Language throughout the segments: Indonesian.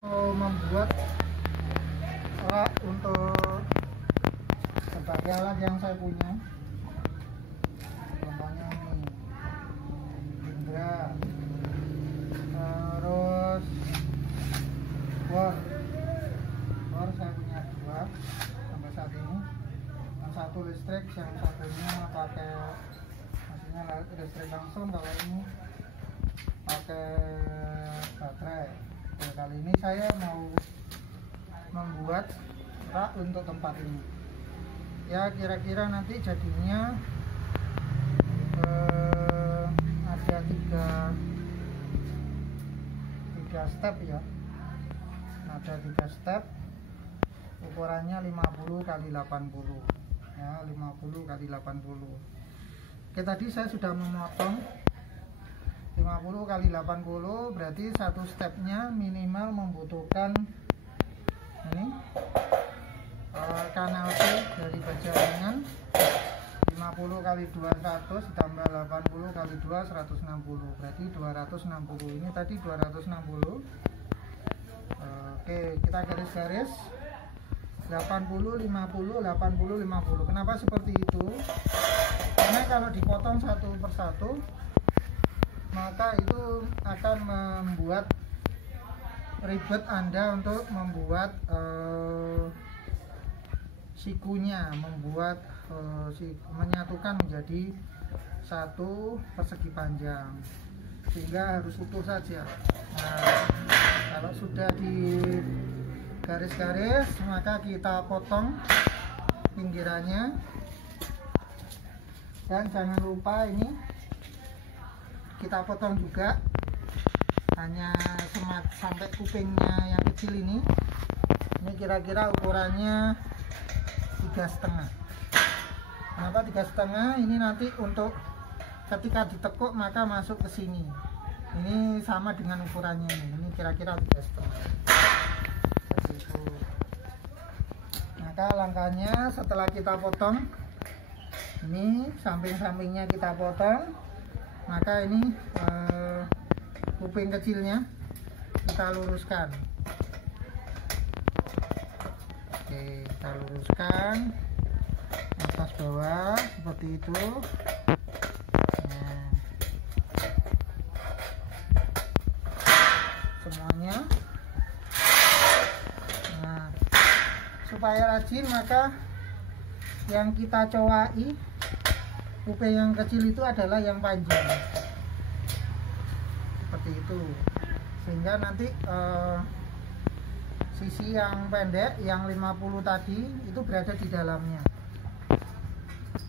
Membuat rak untuk berbagai alat yang saya punya, contohnya ini Indra, terus bor saya punya dua sampai saat ini, yang satu listrik, yang satunya pakai maksudnya listrik langsung, kalau ini pakai baterai. Nah, kali ini saya mau membuat rak untuk tempat ini. Ya kira-kira nanti jadinya ada tiga step ya. Ada 3 step, ukurannya 50 x 80 ya, 50 x 80. Oke, tadi saya sudah memotong 50 x 80, berarti satu stepnya minimal membutuhkan ini kanal P dari baja ringan 50 x 200 ditambah 80 x 2 160, berarti 260. Ini tadi 260. Oke, kita garis-garis 80 50 80 50. Kenapa seperti itu? Karena kalau dipotong satu persatu maka itu akan membuat ribet Anda untuk membuat sikunya, membuat menyatukan menjadi satu persegi panjang, sehingga harus utuh saja. Nah, kalau sudah di garis-garis maka kita potong pinggirannya, dan jangan lupa ini kita potong juga hanya sampai kupingnya yang kecil ini kira-kira ukurannya 3,5. Kenapa 3,5? Ini nanti untuk ketika ditekuk maka masuk ke sini. Ini sama dengan ukurannya ini kira-kira 3,5. Seperti itu. Maka langkahnya setelah kita potong ini samping-sampingnya kita potong, maka ini kuping kecilnya kita luruskan. Oke, kita luruskan atas bawah seperti itu. Nah, semuanya. Nah, supaya rajin maka yang kita cowai kuping yang kecil itu adalah yang panjang, seperti itu, sehingga nanti sisi yang pendek yang 50 tadi itu berada di dalamnya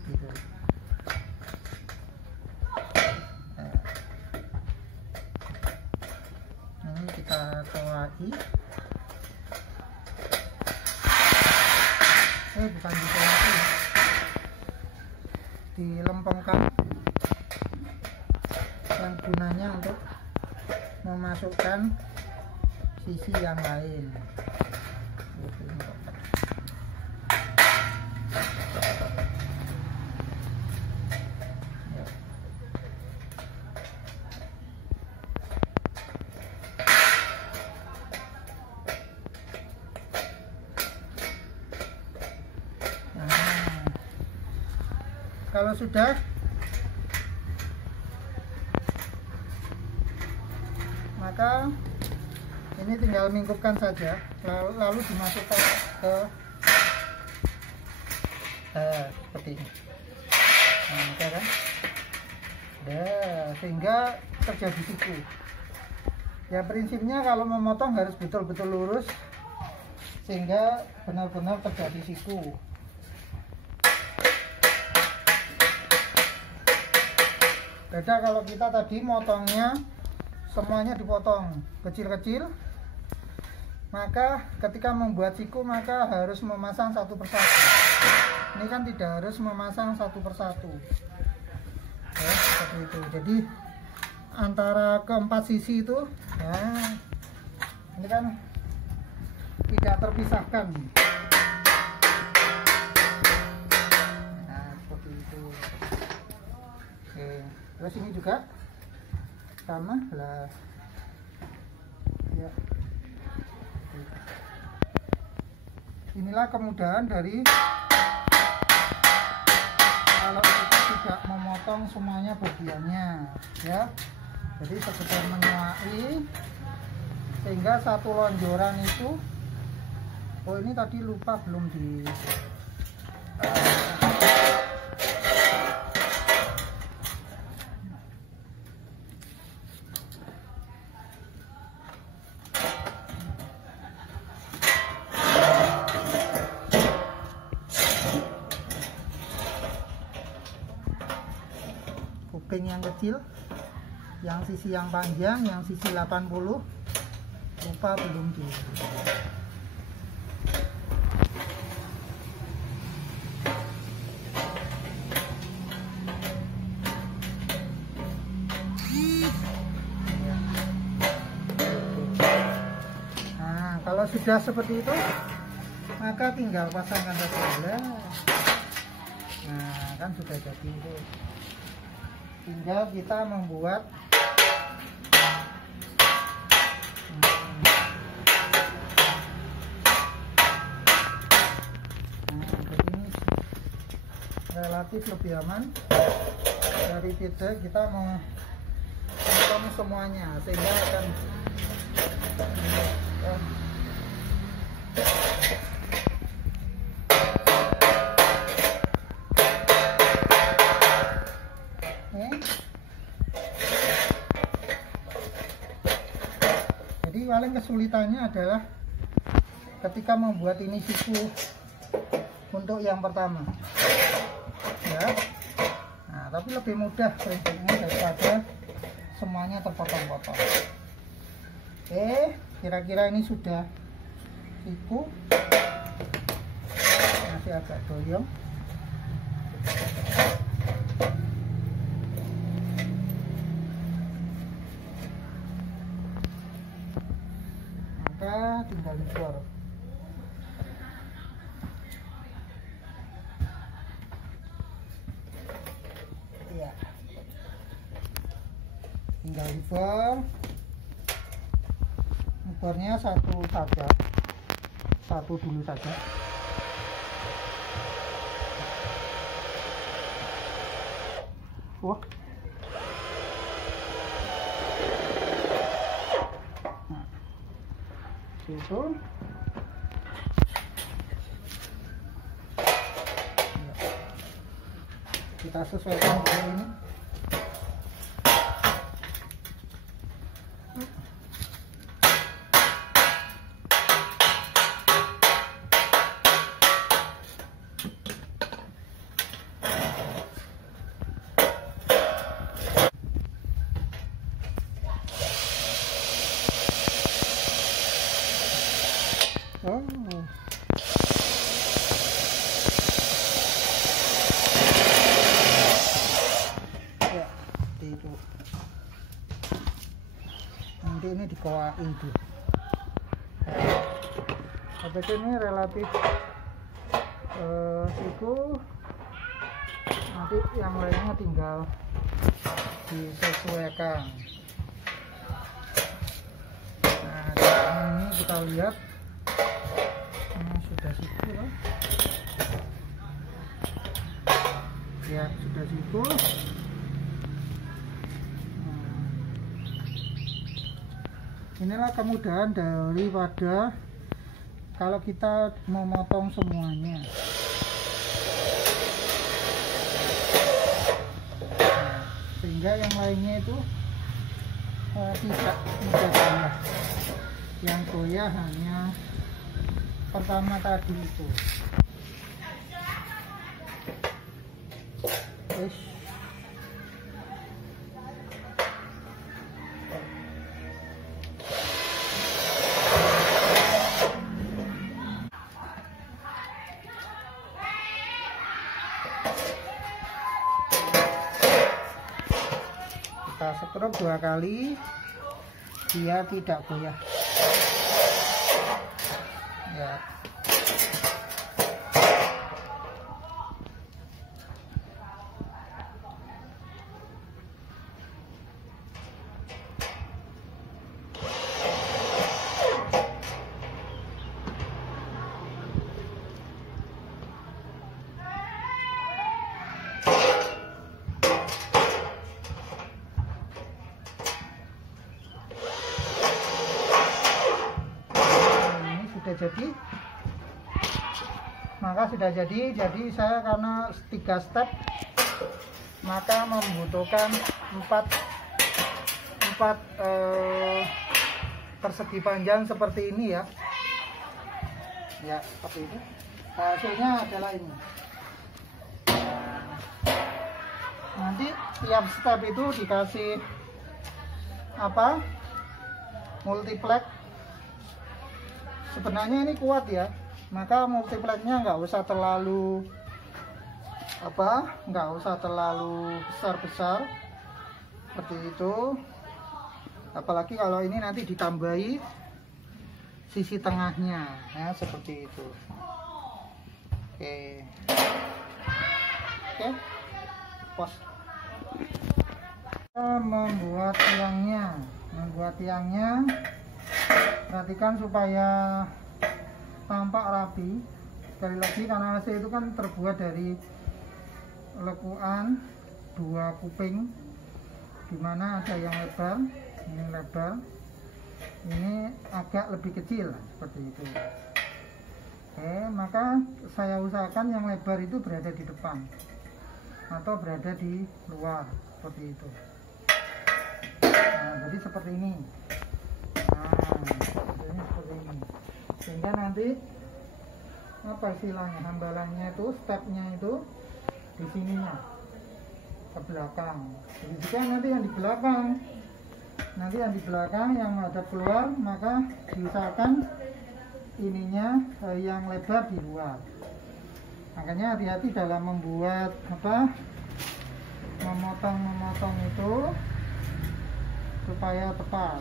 gitu. Ini kita cowai, bukan dicowai, dilempengkan, yang gunanya untuk memasukkan sisi yang lain. Kalau sudah, maka ini tinggal mingkupkan saja, lalu dimasukkan ke seperti ini. Nah, kan? Sehingga terjadi siku. Ya prinsipnya kalau memotong harus betul-betul lurus sehingga benar-benar terjadi siku. Beda kalau kita tadi motongnya semuanya dipotong kecil-kecil, maka ketika membuat siku maka harus memasang satu persatu. Ini kan tidak harus memasang satu persatu ya, seperti itu. Jadi antara keempat sisi itu ya, ini kan tidak terpisahkan. Nah, seperti itu. Oke, terus ini juga sama lah ya. Inilah kemudahan dari kalau kita tidak memotong semuanya bagiannya, ya. Jadi sekedar menyuai, sehingga satu lonjoran itu, oh ini tadi lupa belum di kuping yang kecil, yang sisi yang panjang, yang sisi 80 lupa belum di Nah, kalau sudah seperti itu maka tinggal pasangkan saja. Nah, kan sudah jadi itu. Tinggal kita membuat begini, relatif lebih aman dari tidak kita memotong semuanya, sehingga akan jadi paling kesulitannya adalah ketika membuat ini siku untuk yang pertama, ya. Nah, tapi lebih mudah prinsipnya daripada semuanya terpotong-potong. Oke, kira-kira ini sudah siku, masih agak doyong. Maka tinggal dibor. Ya, tinggal dibor. Bornya satu saja, satu dulu saja. Wah, nah, itu kita sesuaikan dulu ini. Oh, ya, itu nanti ini dikoai itu. Tapi ini relatif siku, nanti yang lainnya tinggal disesuaikan. Nah, ini kita lihat sudah siku loh. Ya, sudah siku. Inilah kemudahan daripada kalau kita memotong semuanya. Nah, sehingga yang lainnya itu tidak mudah goyah. Yang goyah hanya pertama tadi itu. Kita sekrup 2 kali biar tidak goyah. Ya. sudah jadi. Jadi saya karena 3 step maka membutuhkan 4 persegi panjang seperti ini ya. Ya, seperti itu. Hasilnya adalah ini. Nanti tiap step itu dikasih apa? Multiplex. Sebenarnya ini kuat ya. Maka multiplexnya nggak usah terlalu besar-besar seperti itu. Apalagi kalau ini nanti ditambahi sisi tengahnya ya, seperti itu. Oke, pos. Kita membuat tiangnya, perhatikan supaya tampak rapi. Sekali lagi, karena AC itu kan terbuat dari lekuan 2 kuping, dimana ada yang lebar, ini lebar, ini agak lebih kecil seperti itu. Oke, maka saya usahakan yang lebar itu berada di depan atau berada di luar seperti itu. Nah, jadi seperti ini. Seperti ini. Sehingga nanti apa istilahnya, hambalannya itu, stepnya itu di sininya ke belakang. Jadi jika nanti yang di belakang yang ada keluar, maka diusahakan ininya yang lebar di luar. Makanya hati-hati dalam membuat memotong itu supaya tepat.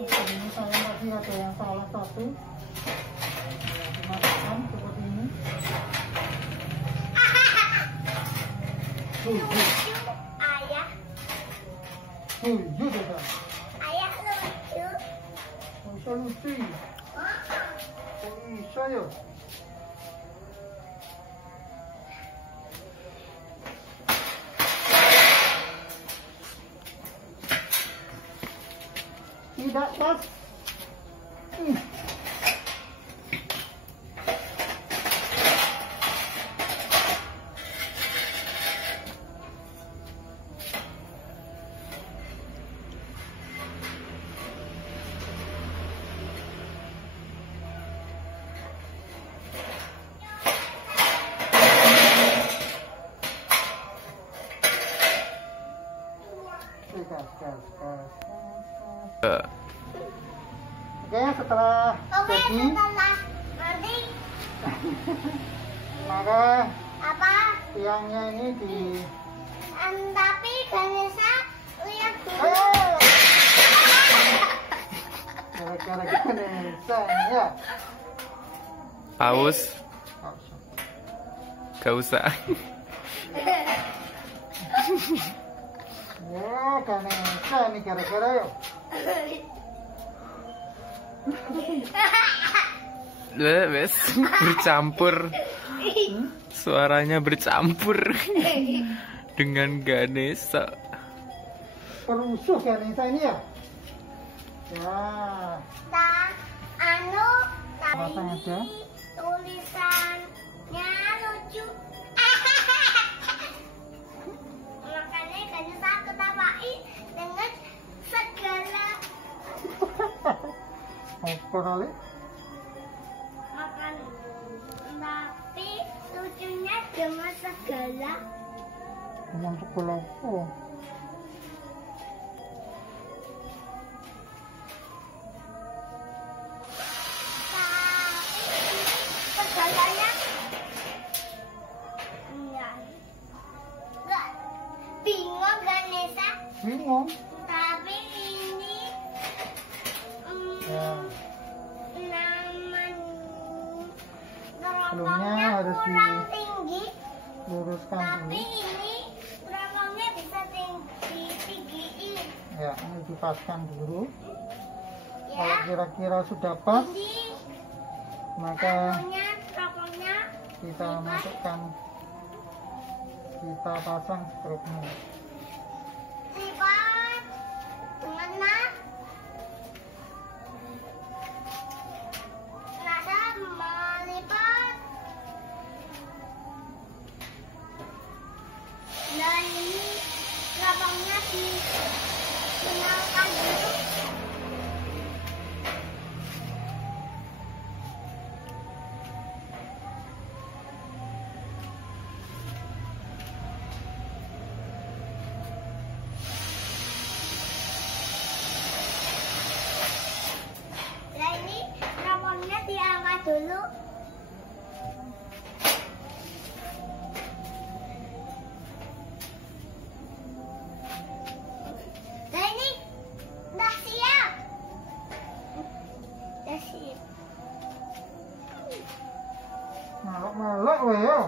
Ini saya lagi ada yang salah satu, ya, dimasukkan seperti ini. Ayah. Lucu deh. Ayah lucu. Bisa lucu. Oh bisa ya. Tidak pas. Oke, setelah jadi, nanti maka apa? tiangnya ini di Tapi Ganesha lihat dulu. gara-gara Ganesha ya. Paus, gak usah. Ya, Ganesha ini gara-gara yuk. Wes bercampur, suaranya bercampur dengan Ganesha. Perusuh Ganesha ini ya. Ya. Pasang aja. Tulisannya lucu. Makanya Ganesha ketawain dengan segala. Apa kali? Makan, tapi lucunya dengan segala. Ngomong sekolah apa? Tapi segalanya, iya. Nggak bingung Ganesha. Bingung. Tapi ini Ya. Teropongnya harus kurang tinggi, Luruskan tapi dulu. ini teropongnya bisa tinggiin. Ya, ini dipaskan dulu. Kalau Ya, kira-kira sudah pas, ini maka teropongnya kita masukkan, kita pasang struknya. lipat dengan Nah ini udah siap. Udah siap. Malak-malak loh ya.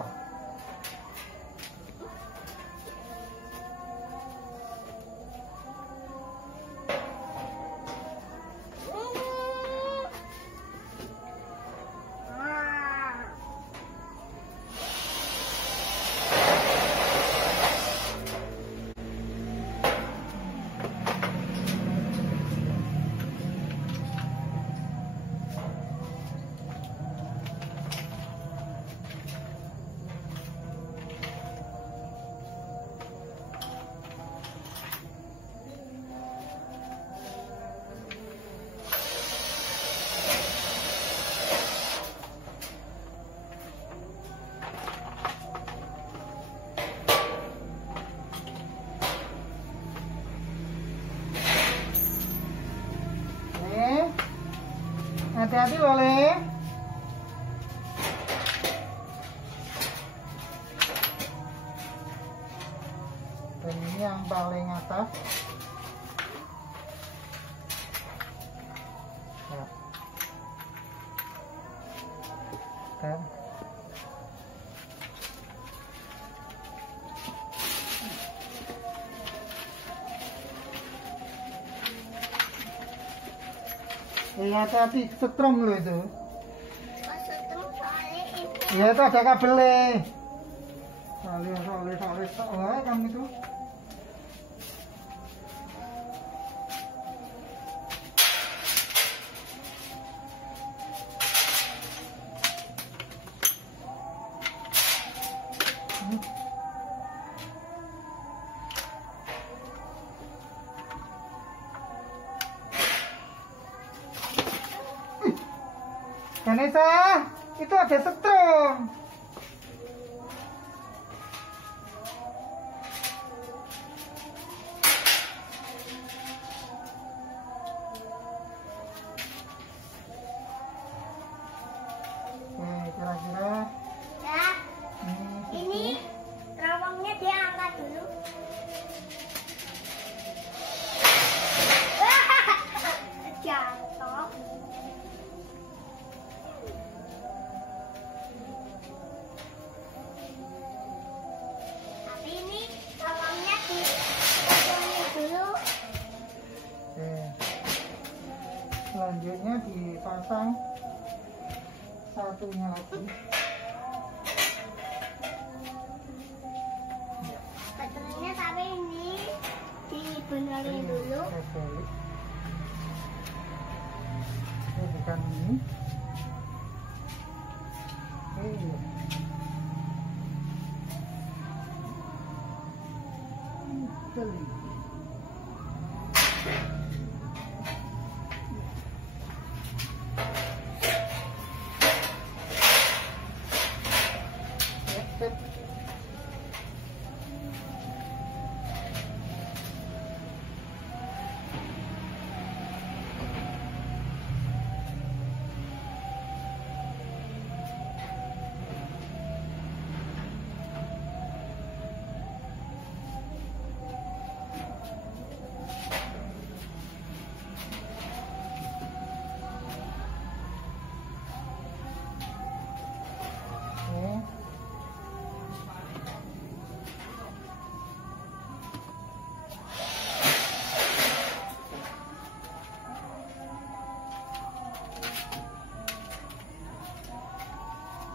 Hati-hati loh, Le. Dan ini yang paling atas. Ya. Dan hati-hati, setrum loh itu. Setrum soalnya ini. Ya itu ada kabelnya. Soalnya kamu itu. Vanessa, itu ada setrum. Oke, kira-kira Ya, ini teropongnya dia angkat dulu. Jatuh. Tapi ini teropongnya dipotongin dulu. Oke. Selanjutnya dipasang satunya lagi. Betulnya tapi ini dibenerin dulu. Saya balik. Ini bukan ini. Iya. Beli.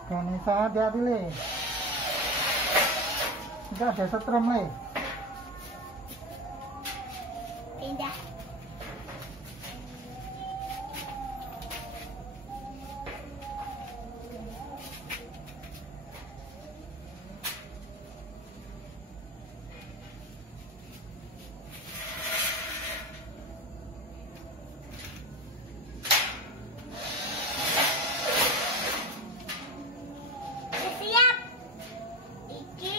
Vanessa, hati-hati, Le. Itu ada setrum, Le. Pindah. Siap. Iki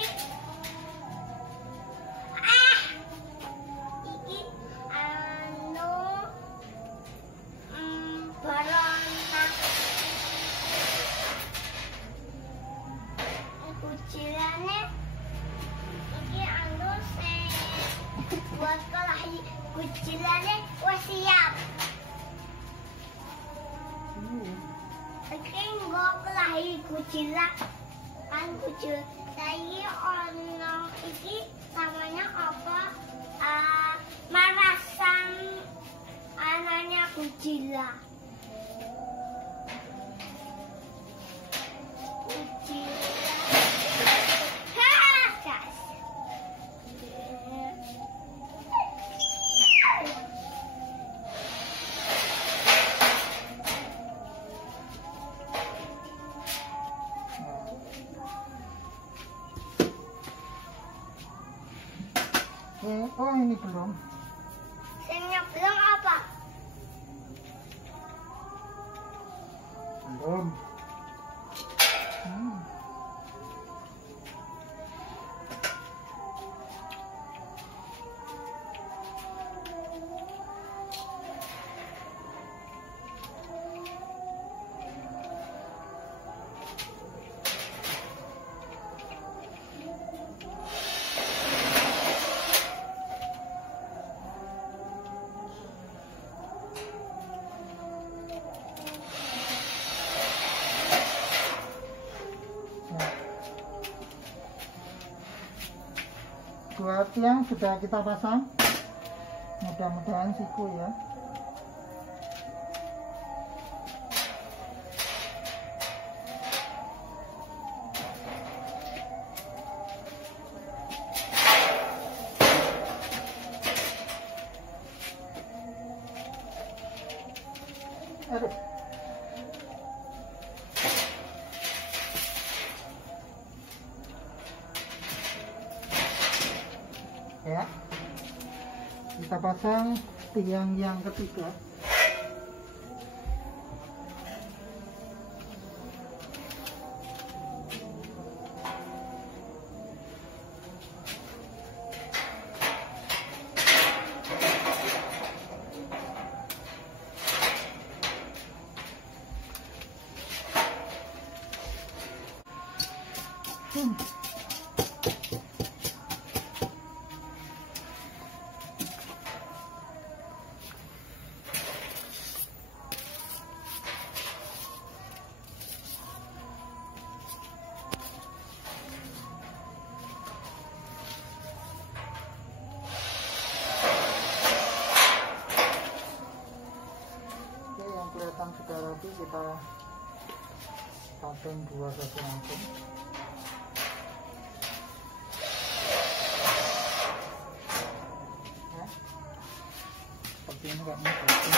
kucilane wis siap. Iki nggo kelahi kucila kan kucil. Saiki ono iki namanya apa? Marasan anaknya kucila. Oh ini belum. Sing belum apa? Belum. Dua tiang sudah kita pasang, mudah-mudahan siku ya. Aduh. Ya, kita pasang tiang yang ketiga. Kelihatan sudah rapi, kita pasang dua saja langsung. Ya, seperti ini kayaknya bagus.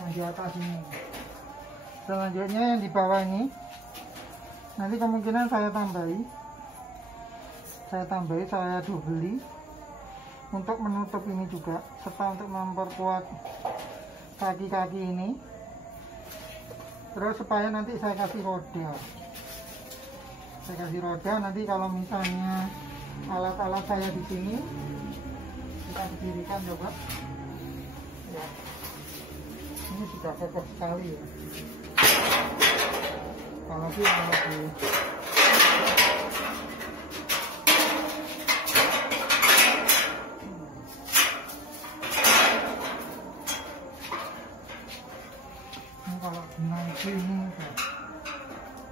yang di atas ini. Selanjutnya yang di bawah ini nanti kemungkinan saya tambahi, saya dobeli untuk menutup ini juga, serta untuk memperkuat kaki-kaki ini. Terus supaya nanti saya kasih roda, nanti kalau misalnya alat-alat saya di sini kita berdirikan, coba ya, ini sudah kokoh sekali ya, apalagi kalau di kalau naik ini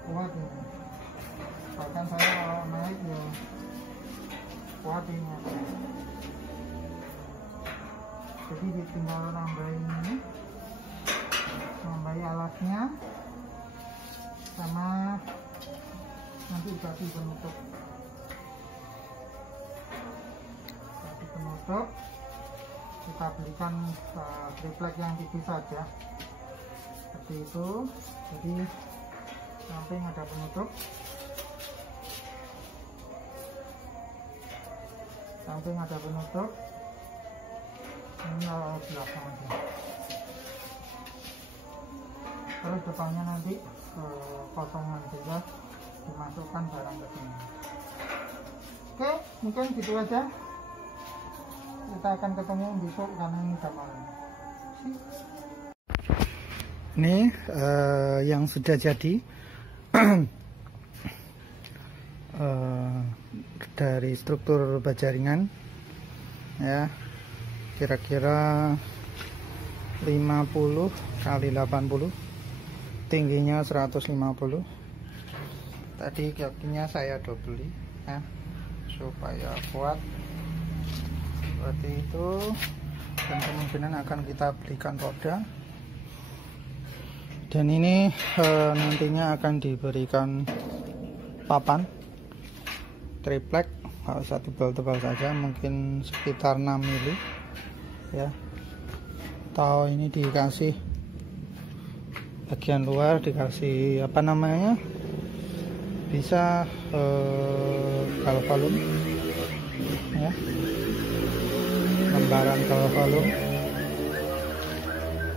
kuat ya, bahkan saya kalau naik ya kuat ini. Jadi tinggal nambahin alasnya sama nanti dikasih penutup. Kita belikan triplek yang tipis saja seperti itu. Jadi samping ada penutup, ini kalau belakang aja, terus depannya nanti ke kosongan juga dimasukkan barang ke sini. Oke, mungkin gitu aja, kita akan ketemu besok karena ini udah malam. Ini yang sudah jadi dari struktur baja ringan ya, kira-kira 50 kali 80, tingginya 150. Tadi kakinya saya dobeli ya, supaya kuat seperti itu, dan kemungkinan akan kita belikan roda. Dan ini nantinya akan diberikan papan triplek, kalau usah tebal-tebal saja, mungkin sekitar 6 mili ya, atau ini dikasih bagian luar, dikasih apa namanya, bisa galvalum ya, lembaran galvalum.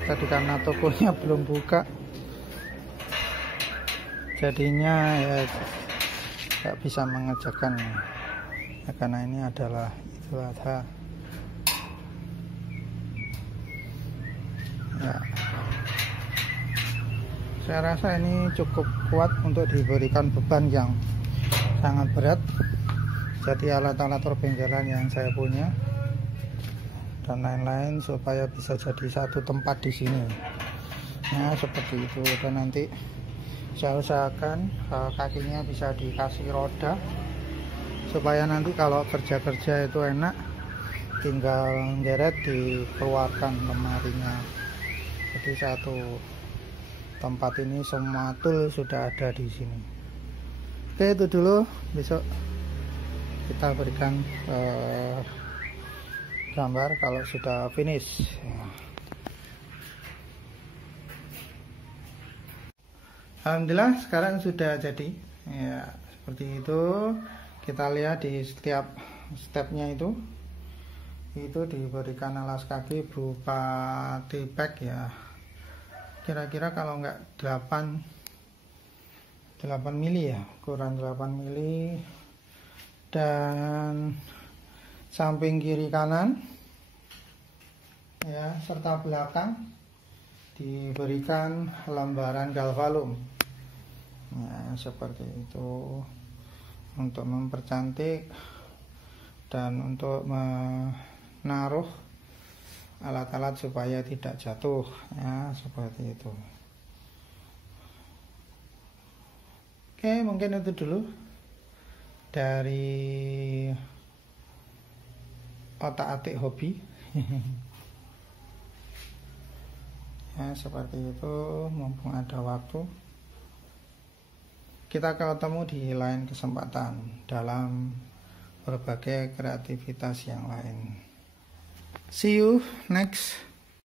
Tadi karena tokonya belum buka, jadinya ya nggak bisa mengerjakan ya, karena ini adalah Idul Adha ya. Saya rasa ini cukup kuat untuk diberikan beban yang sangat berat. Jadi alat-alat perbengkelan yang saya punya dan lain-lain supaya bisa jadi satu tempat di sini ya, seperti itu. Dan nanti saya usahakan kakinya bisa dikasih roda supaya nanti kalau kerja-kerja itu enak, tinggal geret dikeluarkan lemarinya. Jadi satu tempat ini semua tool sudah ada di sini. Oke, itu dulu, besok kita berikan gambar kalau sudah finish. Alhamdulillah sekarang sudah jadi ya, seperti itu. Kita lihat di setiap stepnya itu diberikan alas kaki berupa T-pack ya, kira-kira kalau enggak 8 mili ya, ukuran 8 mili. Dan samping kiri kanan ya, serta belakang diberikan lembaran galvalum ya, seperti itu, untuk mempercantik dan untuk menaruh alat-alat supaya tidak jatuh ya, seperti itu. Oke, mungkin itu dulu dari otak-atik hobi ya, seperti itu. Mumpung ada waktu, kita ketemu di lain kesempatan dalam berbagai kreativitas yang lain. See you next.